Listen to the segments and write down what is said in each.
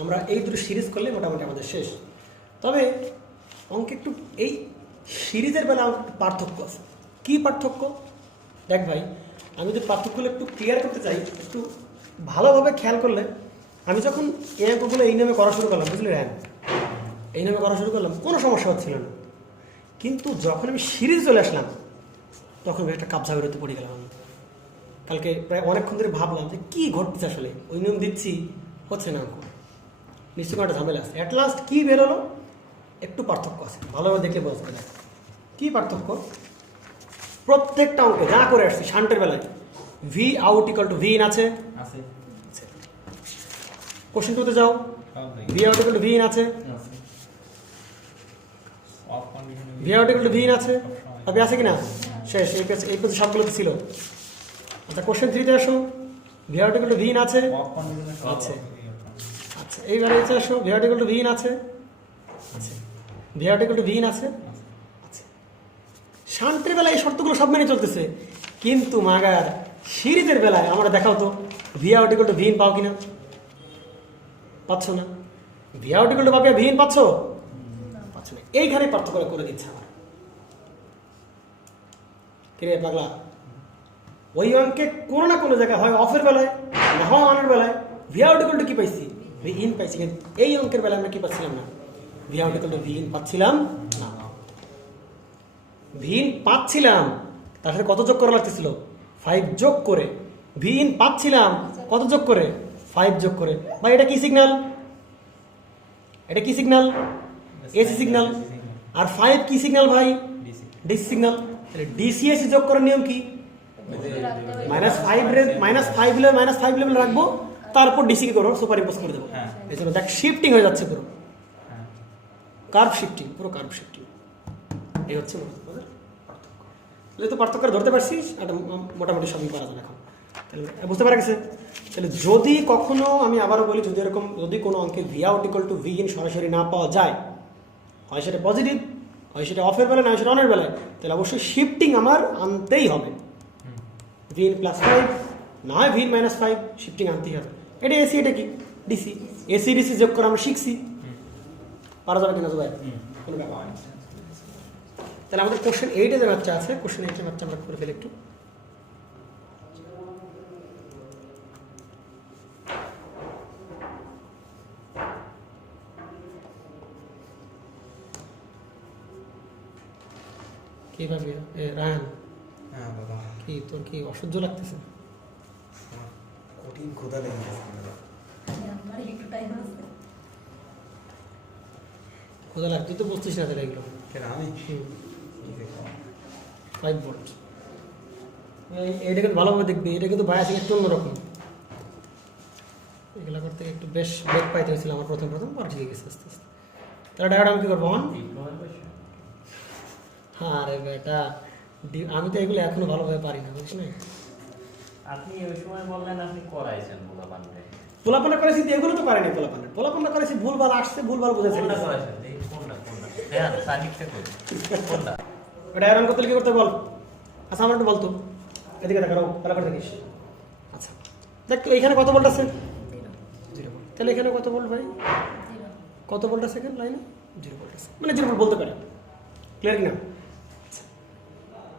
আমরা এই দুটো সিরিজ করলে মোটামুটি আমাদের শেষ। তবে অঙ্কে একটু এই সিরিজের বেলা একটু পার্থক্য আছে। কী পার্থক্য? দেখ ভাই, আমি যদি পার্থক্যগুলো একটু ক্লিয়ার করতে চাই, একটু ভালোভাবে খেয়াল করলে, আমি যখন এই অঙ্কগুলো এই নামে করা শুরু করলাম, বুঝলি র্যান, এই নামে করা শুরু করলাম, কোনো সমস্যা হচ্ছিল না। কিন্তু যখন আমি সিরিজ চলে আসলাম, তখন একটা কাবজা বেরোতে পড়ে গেলাম। আমি কালকে প্রায় অনেকক্ষণ ধরে ভাবলাম যে কী ঘটছে আসলে, ওই নিয়ম দিচ্ছি, হচ্ছে না অঙ্ক, নিশ্চয় একটা ঝামেলা আছে। অ্যাট লাস্ট কী বেরোলো, একটু পার্থক্য আছে, ভালোভাবে দেখলে বোঝা যায়। কী পার্থক্য? প্রত্যেকটা অঙ্কে যা করে আসছি শান্টের বেলায় V out equal to V in আছে। কোশ্চেন টুতে যাও, V out equal to V in আছে, V out equal to V in আছে, তবে আছে কিনা? শেষ, এই পেজে সবগুলোতে ছিল। আচ্ছা, কোশ্চেন 3-তে আসো, V out equal to V in আছে, আছে। আচ্ছা, এইবারে এসে আসো, V out equal to V in আছে, আছে। V out equal to V in আছে, আছে। শান্তির বেলায় এই শর্তগুলো সব মেনে চলতেছে, কিন্তু মাগার সিরিজের বেলায় আমরা দেখাও তো V out equal to V in পাও কিনা? পাচ্ছ না। ভি আউট ইকুয়াল টু পাবে, ভি ইন পাচ্ছ? পাচ্ছ না। এইখানে পার্থক্য করে দিচ্ছে আমার। কিরে পাগলা, ওই অঙ্কে কোনো না কোনো জায়গায় হয় অফের বেলায়, না হয় অনের বেলায় ভি আউট ইকুয়াল টু কি পাইছি? ভি ইন পাইছি। কিন্তু এই অঙ্কের বেলায় আমরা কি পাচ্ছিলাম না? V out equal to V in পাচ্ছিলাম না। ভি ইন পাচ্ছিলাম, তার সাথে কত যোগ করা লাগতেছিল? 5 যোগ করে। ভি ইন পাচ্ছিলাম কত যোগ করে? 5 যোগ করে। ভাই এটা কি সিগন্যাল? এটা কি সিগন্যাল? AC signal. আর 5 কি সিগন্যাল ভাই? DC signal. তাহলে ডিসি এসি যোগ করার নিয়ম কি? -5 লেভেল রাখবো, তারপর ডিসি কি করো? সুপার ইম্পোজ করে দেবো। এই জন্য দেখ শিফটিং হয়ে যাচ্ছে পুরো, কার্ভ শিফটিং, পুরো কার্ভ শিফটিং। এই হচ্ছে পার্থক্য। তো পার্থক্য ধরতে পারছিস, একটা মোটামুটি সবই পারা যাবে এখন। তাহলে বুঝতে পারা গেছে? তাহলে যদি কখনো, আমি আবারও বলি, যদি এরকম যদি কোনো অঙ্কে V out equal to V in সরাসরি না পাওয়া যায়, হয় সেটা পজিটিভ, হয় সেটা অফের বেলায়, নয় সেটা অনের বেলায়, তাহলে অবশ্যই শিফটিং আমার আনতেই হবে। ভি ইন +5, না হয় ভি ইন -5, শিফটিং আনতেই হবে। এটা এসি, এটা কি ডিসি। এসি ডিসি যোগ করে আমরা শিখছি, পারা যাবে কিনা ভাই? কোনো ব্যাপার না। তাহলে আমাদের কোশ্চেন 8-এ যে ম্যাথটা আছে, কোশ্চেন 8-এর ম্যাথটা আমরা করে ফেলি একটু। কি ভাবি রায়হান, কি তোর কি অসহ্য লাগতেছে? কঠিন ক্ষুধা লেগে ক্ষুধা লাগছে? তুই তো বুঝছিস না তাহলে এগুলো। আমি 5 ভোল্ট, এটা কিন্তু ভালোভাবে দেখবি, এটা কিন্তু বায়াস একটু অন্যরকম। এগুলো করতে একটু বেশ বেগ পাইতে হয়েছিল আমার প্রথম আর ঠিক গেছে আস্তে আস্তে। তাহলে ডায়োড আমি কী করবো? হ্যাঁ রে বেটা, আমি তো এগুলো এখনো ভালোভাবে পারি না, বুঝছি না। আপনি ওই সময় বললেন আপনি করাইছেন পোলাপানা করেছি, এগুলো তো পারিনি। পোলাপানা করেছি, ভুলভাল আসছে, ভুলভাল বুঝেছি। ডায়োড অঙ্ক করতে কি করতে বল? আচ্ছা আমার একটু বলতো, এদিকে দেখাও, ভালো করে দেখিস। আচ্ছা দেখ তো, এখানে কত ভোল্ট আছে? 0 ভোল্ট। তাহলে এখানে কত ভোল্ট ভাই? কত ভোল্ট আছে এখানে লাইনে? 0 ভোল্ট আছে, মানে 0 ভোল্ট বলতে পারে। ক্লিয়ার কিনা?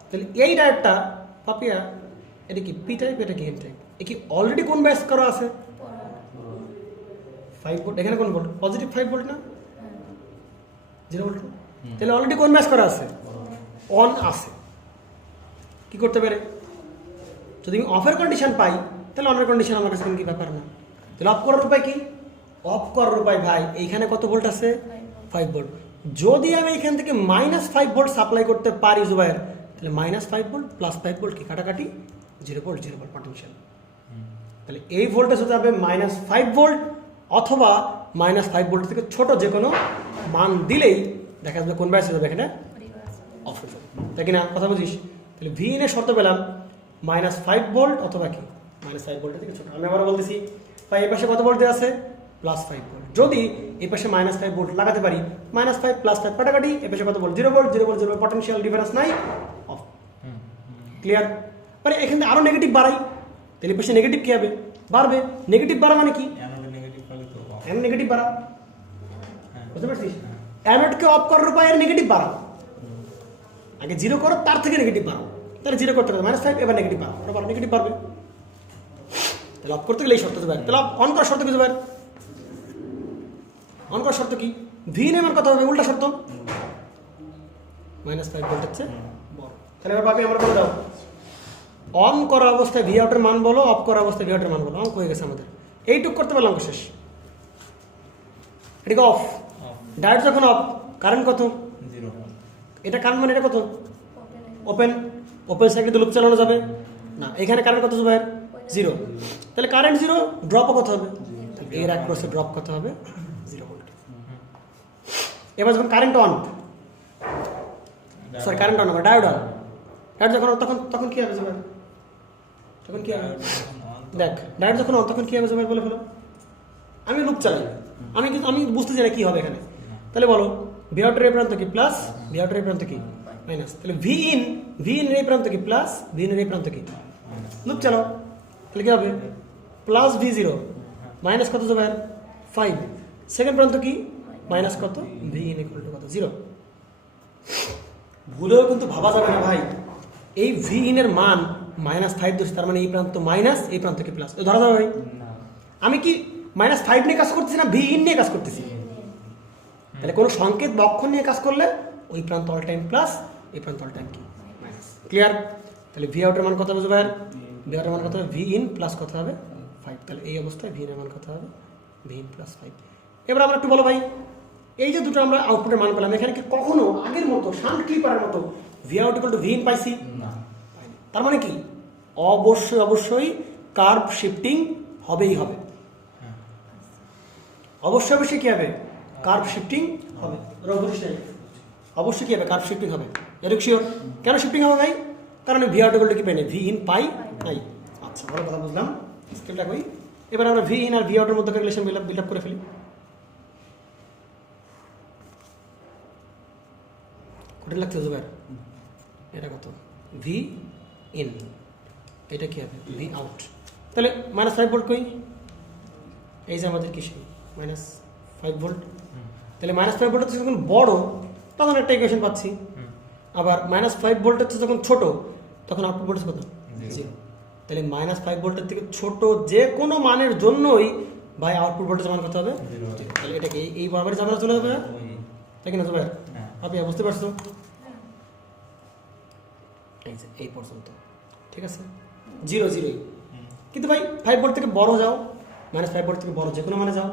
তাহলে এই ডায়োডটা পাপিয়া, এটা কি পি টাইপ, এটা কি এন টাইপ? এ কি অলরেডি কোন ব্যাস করা আছে? 5 ভোল্ট। এখানে কোন ভোল্ট? পজিটিভ 5 ভোল্ট না? 0 ভোল্ট। তাহলে অলরেডি কোন ব্যাস করা আছে? অন আছে। কি করতে পারে? যদি আমি অফের কন্ডিশন পাই, তাহলে অনের কন্ডিশন আমার কাছে কি ব্যাপার না। তাহলে অফ করার উপায় কি? অফ করার উপায় ভাই, এইখানে কত ভোল্ট আছে? 5 ভোল্ট। যদি আমি এখান থেকে -5 ভোল্ট সাপ্লাই করতে পারি জুবাইর, তাহলে -5 ভোল্ট +5 ভোল্ট কি কাটাকাটি? 0 ভোল্ট, 0 ভোল্ট পটেনশিয়াল। তাহলে এই ভোল্টেজ হতে হবে -5 ভোল্ট, অথবা -5 ভোল্ট থেকে ছোট যে কোনো মান দিলেই দেখা যাবে কোন ব্যাস হয়ে যাবে, এখানে অফ হয়ে যাবে। তাই কিনা? কথা বুঝিস? তাহলে ভি ইনের শর্ত পেলাম -5 ভোল্ট অথবা কি -5 ভোল্টের থেকে ছোট। আমি আবার বলতেছি, ভাই এই পাশে কত ভোল্ট দেওয়া আছে? +5 ভোল্ট। যদি এই পাশে -5 ভোল্ট লাগাতে পারি, -5 +5 কাটাকাটি, এই পাশে কত volt? 0 volt, 0 volt, 0 volt, potential difference নাই, অফ। ক্লিয়ার? মানে এখানে আরো নেগেটিভ বাড়াই, তাহলে পাশে নেগেটিভ কী হবে? বাড়বে। নেগেটিভ বাড়া মানে কি? অ্যানোডে নেগেটিভ পাইলে তো এর নেগেটিভ বাড়া, হ্যাঁ বুঝতে পারছিস? অ্যানোডকে অফ করার উপায় এর নেগেটিভ বাড়াও, আগে জিরো করো তার থেকে নেগেটিভ বাড়াও, তাহলে জিরো করতে হবে -5, এবার নেগেটিভ বাড়াও, ওটা বাড়া নেগেটিভ বাড়বে। তাহলে অফ করতে গেলে এই শর্ত জুবাইর। তাহলে অন করার শর্ত কি জুবাইর? অন করার শর্ত কি? ভি নেমের কথা হবে উল্টা শর্ত, -5 ভোল্ট হচ্ছে বড়। তাহলে এবার বাকি আমরা করে দাও, অন করা অবস্থায় ভি আউটের মান বলো, অফ করা অবস্থায় ভি আউটের মান বলো। অঙ্ক হয়ে গেছে আমাদের, এইটুক করতে পারলাম, অঙ্ক শেষ। এটাকে অফ, ডায়োড যখন অফ, কারেন্ট কত? 0 এটা কারেন্ট মানে এটা কত? ওপেন। ওপেন সার্কিটে লুপ চালানো যাবে না, এখানে কারেন্ট কত জুবাইর? 0। তাহলে কারেন্ট 0, ড্রপও কত হবে? এর অ্যাক্রসে ড্রপ কত হবে? 0 ভোল্ট। এবার যখন current on, sorry current on হবে, ডায়োড অন, ডায়োড যখন on, তখন কি হবে জুবাইর? তখন কি হবে? দেখ, ডায়োড যখন অন তখন কি হবে জুবাইর বলে ফেলো। আমি লুপ চালাই, আমি বুঝতে চাই না কি হবে এখানে। তাহলে বলো, ভি আউটের এই প্রান্ত কি প্লাস, ভি আউটের এই প্রান্ত কি মাইনাস। তাহলে ভি ইন এর এই প্রান্ত কি প্লাস, ভি ইন এর এই প্রান্ত কি। লুপ চালাও, তাহলে কি হবে? প্লাস V0 মাইনাস কত জুবাইর? 5। সেকেন্ড প্রান্ত কি? মাইনাস কত? ভি ইন ইকুয়াল টু কত? 0। ভুলেও কিন্তু ভাবা যাবে না ভাই, এই ভি ইন এর মান -5 দোষ, তার মানে এই প্রান্ত মাইনাস, এই প্রান্ত কি প্লাস, ধরা যাবে ভাই? আমি কি -5 নিয়ে কাজ করতেছি না ভি ইন নিয়ে কাজ করতেছি? তাহলে কোনো সংকেত বা অক্ষর নিয়ে কাজ করলে ওই প্রান্ত অল টাইম প্লাস, এই প্রান্ত অল টাইম কি মাইনাস। ক্লিয়ার? তাহলে ভি আউটের মান কত হবে জুবাইর? ভি আউটের মান কত হবে? ভি ইন প্লাস কত হবে? 5। তাহলে এই অবস্থায় ভি এর মান কত হবে? V in plus 5। এবার আমরা একটু বলো ভাই, এই যে দুটো আমরা আউটপুটের মান পেলাম, এখানে কি কখনো আগের মতো শান্ট ক্লিপারের মতো V out equal to V in পাইছি? না। তার মানে কি? অবশ্যই কার্ভ শিফটিং হবেই হবে, অবশ্যই কি হবে? কার্ভ শিফটিং হবে। অবশ্যই কি হবে? কার্ভ শিফটিং হবে। এরকম শিওর? কেন শিফটিং হবে ভাই? কারণ ভি আউট ইকুয়াল টু কি পাই না, ভি ইন পাই নাই। আচ্ছা, ভালো কথা বুঝলাম, স্কেলটা কই। এবার আমরা ভি ইন আর ভি আউটের মধ্যে রিলেশন বিল্ড আপ করে ফেলি। কঠিন লাগছে জুবাইর? এটা কত? ভি ইন, এটা কি হবে? V out. তাহলে -5 ভোল্ট কই? এই যে আমাদের কিসে -5 ভোল্ট। তাহলে -5 ভোল্ট হচ্ছে যখন বড় তখন একটা ইকুয়েশন পাচ্ছি, আবার -5 ভোল্ট হচ্ছে যখন ছোট তখন আউটপুট ভোল্টেজ কত? 0। তাহলে -5 ভোল্টের থেকে ছোট যে কোনো মানের জন্যই ভাই আউটপুট ভোল্টেজ মান কত হবে? 0। তাহলে এটাকে এই বরাবরই ঝামেলা চলে যাবে, তাই কিনা জুবাইর? আপনি বুঝতে পারছো? এই যে এই পর্যন্ত, ঠিক আছে, 0 কিন্তু ভাই 5 ভোল্ট থেকে বড় যাও, -5 ভোল্ট থেকে বড় যে কোনো মানে যাও,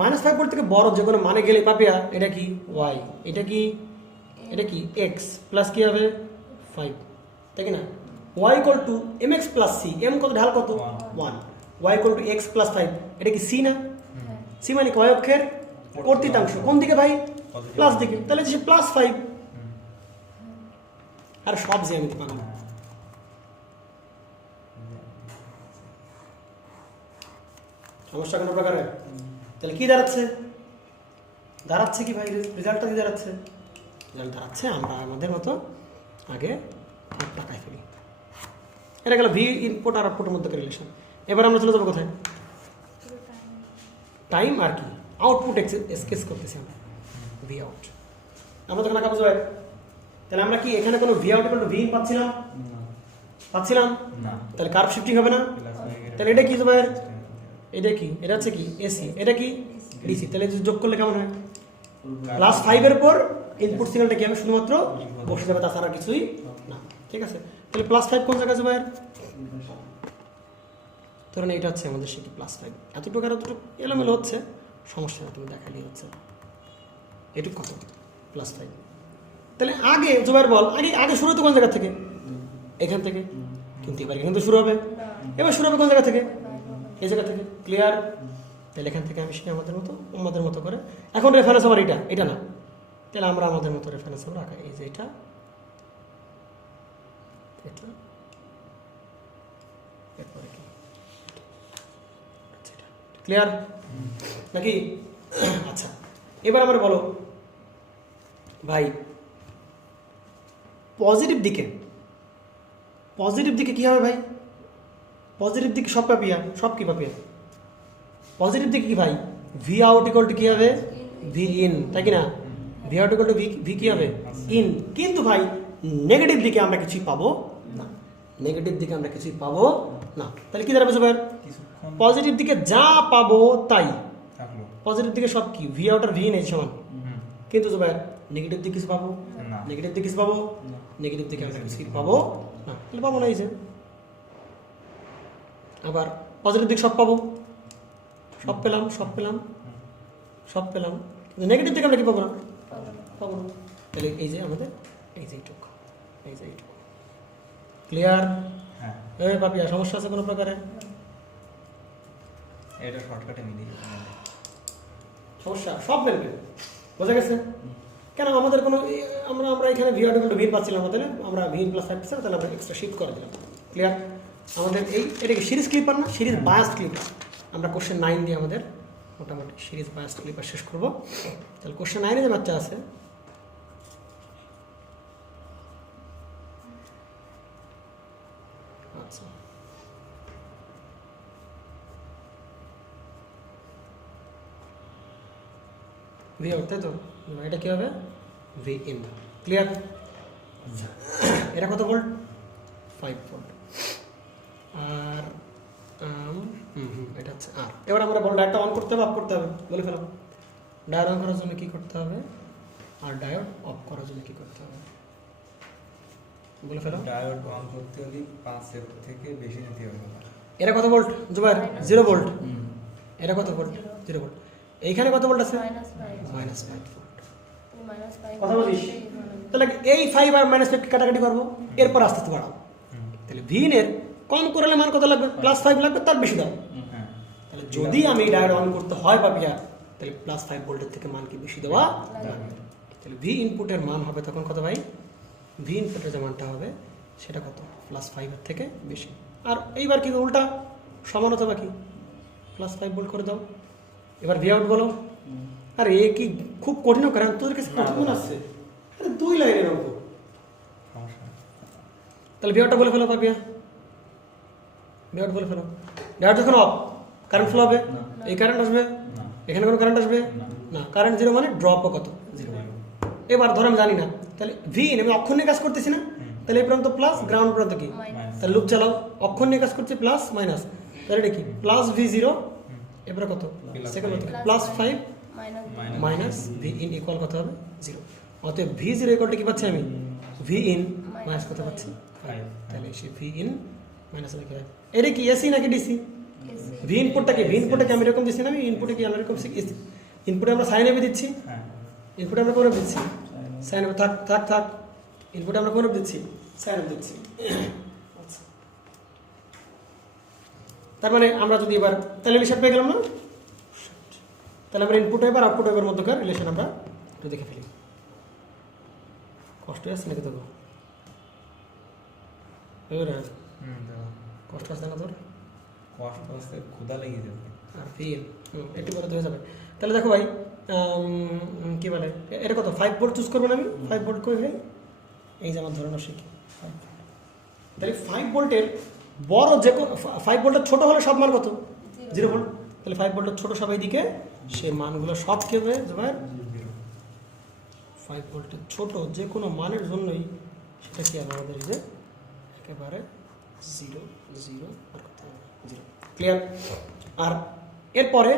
-5 ভোল্ট থেকে বড় যে কোনো মানে গেলে পাপিয়া এটা কি y, এটা কি x প্লাস কি হবে 5, তাই কি না? y equal to mx plus c, m কত ঢাল কত 1, y equal to x plus 5, এটা কি c না? c মানে কি y অক্ষের কর্তৃত্বাংশ, কোন দিকে ভাই? প্লাস দিকে, তাহলে যে +5। আর সব জ্যামিতি পাবো, সমস্যা কোনো প্রকারে। তাহলে কি দাঁড়াচ্ছে কি ভাই? রেজাল্টটা কি দাঁড়াচ্ছে? রেজাল্ট দাঁড়াচ্ছে আমরা আমাদের মতো আগে টাকায় ফেলি। এটা গেল ভি ইনপুট আর আউটপুটের মধ্যে রিলেশন। এবার আমরা চলে যাবো কোথায়? টাইম আর কি আউটপুট স্কেচ করতেছি আমরা, ভি আউট। আমরা তখন আঁকা বুঝতে পারি। তাহলে আমরা কি এখানে কোনো V out equal to V in পাচ্ছিলাম না? তাহলে কার্ভ শিফটিং হবে না? তাহলে এটা কি জুবাইর? এটা কি? এটা হচ্ছে কি এসি, এটা কি ডিসি। তাহলে যোগ করলে কেমন হয়? +5 এর পর ইনপুট সিগন্যালটা কি হবে? শুধুমাত্র বসে যাবে, তাছাড়া কিছুই না, ঠিক আছে? তাহলে +5 কোন জায়গায় জুবাইর? ধরেন এটা হচ্ছে আমাদের সেটি +5, এতটুকু আর এতটুকু এলোমেলো হচ্ছে, সমস্যা না, তুমি দেখালেই হচ্ছে। এটুকু কত? +5। তাহলে আগে জুবাইর বল, আগে শুরু হতো কোন জায়গা থেকে? এখান থেকে, কিন্তু এবার এখান থেকে শুরু হবে। এবার শুরু হবে কোন জায়গা থেকে? এই জায়গা থেকে। ক্লিয়ার? তাহলে এখান থেকে আমি শিখি আমাদের মতো করে। এখন রেফারেন্স আমার এটা না, তাহলে আমরা আমাদের মতো রেফারেন্স আমরা রাখা, এই যে এটা এরপরে কি? ক্লিয়ার নাকি? আচ্ছা, এবার আমার বলো ভাই, পজিটিভ দিকে কি হবে ভাই? পজিটিভ দিকে সব পাপিয়া, সব কি পাপিয়া? পজিটিভ দিকে কি ভাই? ভি আউট ইকুয়াল টু কি হবে? ভি ইন, তাই কি না? V out equal to V কি হবে? ইন। কিন্তু ভাই নেগেটিভ দিকে আমরা কিছুই পাবো না, নেগেটিভ দিকে আমরা কিছুই পাবো না। তাহলে কি দাঁড়াবে সবার? কিছুক্ষণ পজিটিভ দিকে যা পাবো তাই, থাকলো। পজিটিভ দিকে সব কি? ভি আউট আর ভি ইন এই সমান। হুম। কিন্তু সবার নেগেটিভ দিকে কিছু পাবো না। নেগেটিভ দিকে কিছু পাবো নেগেটিভ দিকে আমরা কিছু পাবো না, তাহলে পাবো না এই যে। আবার পজিটিভ দিক সব পাবো, সব পেলাম সব পেলাম সব পেলাম, কিন্তু নেগেটিভ দিকে আমরা কি পাবো না? পাবো না। তাহলে এই যে আমাদের এই যে এইটুকু, এই যে এইটুকু ক্লিয়ার? হ্যাঁ, এই পাপিয়া সমস্যা আছে কোনো প্রকারে? এটা শর্টকাটে মিলিয়ে সমস্যা সব মেলবে, বোঝা গেছে? কেন আমাদের কোনো আমরা আমরা এখানে ভি আউট ভিন পাচ্ছিলাম না, তাহলে আমরা ভিন প্লাস 5%, তাহলে আমরা এক্সট্রা শিফট করে দিলাম। ক্লিয়ার? আমাদের এই এটাকে সিরিজ ক্লিপার না, সিরিজ বায়াস ক্লিপার। আমরা কোশ্চেন 9 দিয়ে আমাদের মোটামুটি সিরিজ বায়াস ক্লিপার শেষ করব। তাহলে কোশ্চেন 9 যে বাচ্চা আছে, আচ্ছা ভি আউট, তাই তো? এটা কি হবে? V in. ক্লিয়ার? এটা কত ভোল্ট? 5 ভোল্ট। আর এটা হচ্ছে আর। এবার আমরা বল ডায়োডটা অন করতে হবে, অফ করতে হবে, বলে ফেলাম। ডায়োড অন করার জন্য কি করতে হবে, আর ডায়োড অফ করার জন্য কি করতে হবে, বলে ফেলাম। ডায়োড অন করতে হলে 5 থেকে বেশি নিতে হবে না। এটা কত ভোল্ট জুবাইর? 0 ভোল্ট। হুম। এটা কত ভোল্ট? 0 ভোল্ট। এইখানে কত ভোল্ট আছে? -5 -5 ভোল্ট। -5 কথা বলিস? তাহলে এই 5 আর -5 কে কাটাকাটি করবো, এরপর আস্তে আস্তে বাড়াবো। হুম। তাহলে ভিন এর কম করলে মান কত লাগবে? +5 লাগবে, তার বেশি দাও। হ্যাঁ। তাহলে যদি আমি ডায়োড অন করতে হয় পাপিয়া, তাহলে +5 ভোল্টের থেকে মান কি বেশি দেওয়া লাগবে। তাহলে ভি ইনপুটের মান হবে তখন কত ভাই? ভি ইনপুটের যে মানটা হবে সেটা কত? +5 এর থেকে বেশি। আর এইবার কি উল্টা সমান অথবা কি +5 ভোল্ট করে দাও। এবার ভি আউট বলো। আরে এ কি খুব কঠিন কারণ তোদের কাছে কঠিন আছে, আরে 2 লাইনের অঙ্ক। সমস্যা নেই। তাহলে ভি আউটটা বলে ফেলো পাপিয়া, ভি আউট বলে ফেলো। ডায়োড যখন অফ কারেন্ট ফ্লো হবে, না। এই কারেন্ট আসবে, না। এখানে কোনো কারেন্ট আসবে না। না। কারেন্ট 0 মানে ড্রপও কত? 0। এবার ধরো আমি জানি না, তাহলে ভি আমি অক্ষর নিয়ে কাজ করতেছি না, তাহলে এই প্রান্ত প্লাস, গ্রাউন্ড প্রান্ত কি? তাহলে লুপ চালাও, অক্ষর নিয়ে কাজ করছে প্লাস মাইনাস, তাহলে এটা কি? +V0, এবারে কত? সেকেন্ড থেকে +5 মাইনাস ভি ইন ইকুয়াল কত হবে? 0। অতএব V0 ইকুয়াল কি পাচ্ছি আমি? ভি ইন মাইনাস কত পাচ্ছি? 5। তাহলে সে ভি ইন মাইনাস কি হয়? এটা কি এসি নাকি ডিসি? ভি ইনপুটটাকে, ভি ইনপুটটাকে আমি এরকম দিচ্ছি না, আমি ইনপুটে কি আমরা এরকম ইনপুটে আমরা সাইন এভি দিচ্ছি, হ্যাঁ। ইনপুটে আমরা কোন দিচ্ছি? সাইন এভি। থাক থাক থাক, ইনপুটে আমরা কোন দিচ্ছি? সাইন এভি দিচ্ছি। আচ্ছা, তার মানে আমরা যদি এবার তাহলে রিলেশন পেয়ে গেলাম না? তাহলে আমরা ইনপুট এবার আউটপুট এবার মধ্যকার রিলেশন আমরা একটু দেখে ফেলি। কষ্ট আসছে নাকি তোকে? দাও। কষ্ট আসছে না তোর? কষ্ট হচ্ছে, ক্ষুধা লেগে যাবে। আর ফিল একটু পরে হয়ে যাবে। তাহলে দেখো ভাই, কি বলে এটা কত? 5 ভোল্ট চুজ করবো না আমি? 5 ভোল্ট করে ভাই, এই যে আমার ধরনের শিখি। তাহলে 5 ভোল্টের বড় যে 5 ভোল্টের ছোট হলে সব মান কত? 0 ভোল্ট। তাহলে 5 ভোল্টের ছোট সবাই দিকে সে মানগুলো সব কি হবে জবাই? 5 ভোল্টের ছোট যে কোনো মানের জন্যই সেটা কি হবে আমাদের, যে একেবারে 0 0 আর কত? 0। ক্লিয়ার? আর এরপরে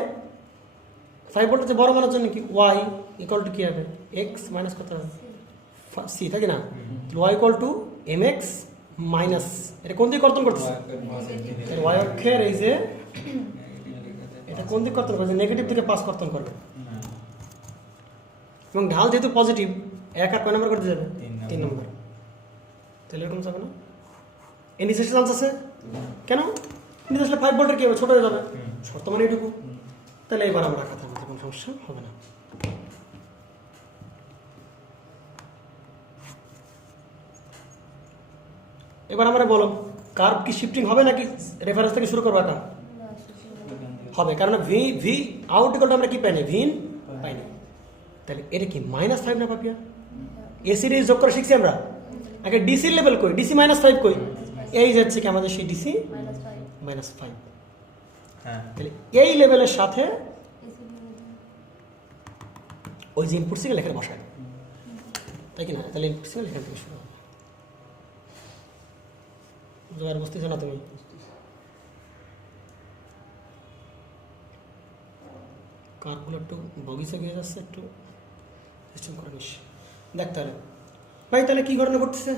5 ভোল্টের যে বড় মানের জন্য কি? y ইকুয়াল টু কি হবে? x মাইনাস কত হবে? c, তাই কি না? y equal to mx minus, এটা কোন দিকে কর্তন করতেছে? y অক্ষের এই যে এটা কোন দিকে কর্তন করছে? নেগেটিভ দিকে পাস কর্তন করবে। এবং ঢাল যেহেতু পজিটিভ, 1 আর কয় নম্বর করতে যাবে? 3 নম্বর। তাহলে এরকম যাবে না? এর নিচে চান্স আছে কেন? নিচে আসলে 5 ভোল্টের কি হবে? ছোট হয়ে যাবে। শর্ত মানে এটুকু। তাহলে এবার আমরা খাতার মধ্যে কোনো সমস্যা হবে না। এবার আমরা বলো কার্ভ কি শিফটিং হবে নাকি রেফারেন্স থেকে শুরু করবো? এটা হবে, কারণ ভি আউট ইকুয়াল টু আমরা কি পাইনি? ভিন পাইনি। তাহলে এটা কি -5 না পাপিয়া? এসি রে যোগ করে শিখছি আমরা। আগে ডিসি লেভেল কই? ডিসি -5 কই? এই যাচ্ছে কি আমাদের সেই ডিসি -5 -5। হ্যাঁ তাহলে এই লেভেলের সাথে ওই যে ইনপুট সিগন্যাল এখানে বসায়, তাই কি না? তাহলে ইনপুট সিগন্যাল এখান থেকে শুরু হবে। বুঝতে বুঝতেছো না তুমি? কারগুলো একটু বগিচা গিয়ে যাচ্ছে, একটু সিস্টেম করে নিস। দেখ তাহলে ভাই, তাহলে কি ঘটনা ঘটতেছে?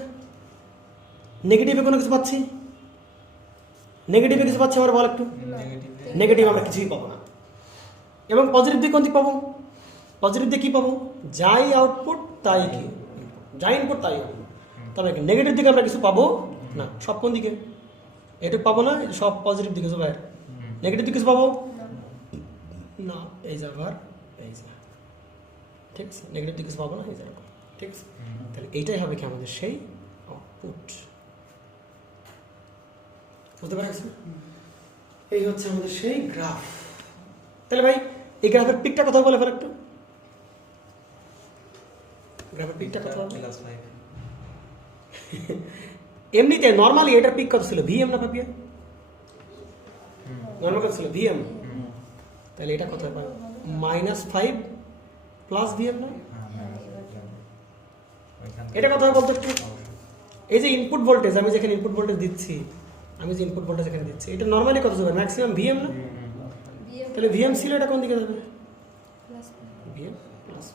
নেগেটিভে কোনো কিছু পাচ্ছি? নেগেটিভে কিছু পাচ্ছি আমার বল একটু। নেগেটিভ নেগেটিভ আমরা কিছুই পাবো না। এবং পজিটিভ দিক কোন দিক পাবো? পজিটিভ দিক কী পাবো? যাই আউটপুট তাই কি, যাই ইনপুট তাই আউটপুট। তবে নেগেটিভ দিকে আমরা কিছু পাবো না। সব কোন দিকে? এটুকু পাবো না, সব পজিটিভ দিকে সবাই। নেগেটিভ দিকে কিছু পাবো না, এই যে আবার এই যে, ঠিক আছে? নেগেটিভ দিকে কিছু পাবো না, এই যে এরকম, ঠিক আছে? তাহলে এইটাই হবে কি আমাদের সেই আউটপুট। বুঝতে পারছি? এই হচ্ছে আমাদের সেই গ্রাফ। তাহলে ভাই এই গ্রাফের পিকটা কথা বলে ফেল একটু। গ্রাফের পিকটা কথা বলে। +5 এমনিতে নর্মালি এটার পিক কত ছিল? ভিএম না পাপিয়া? নর্মাল কত ছিল? ভিএম। তাহলে এটা কত হবে? -5 প্লাস ভিএম না? এটা কথা বলতো একটু। এই যে ইনপুট ভোল্টেজ, আমি যেখানে ইনপুট ভোল্টেজ দিচ্ছি, আমি যে ইনপুট ভোল্টেজ এখানে দিচ্ছি, এটা নর্মালি কত যাবে? ম্যাক্সিমাম ভিএম না? তাহলে ভিএম ছিল, এটা কোন দিকে যাবে? ভিএম +5।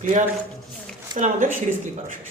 ক্লিয়ার? তাহলে আমাদের সিরিজ ক্লিক করা শেষ।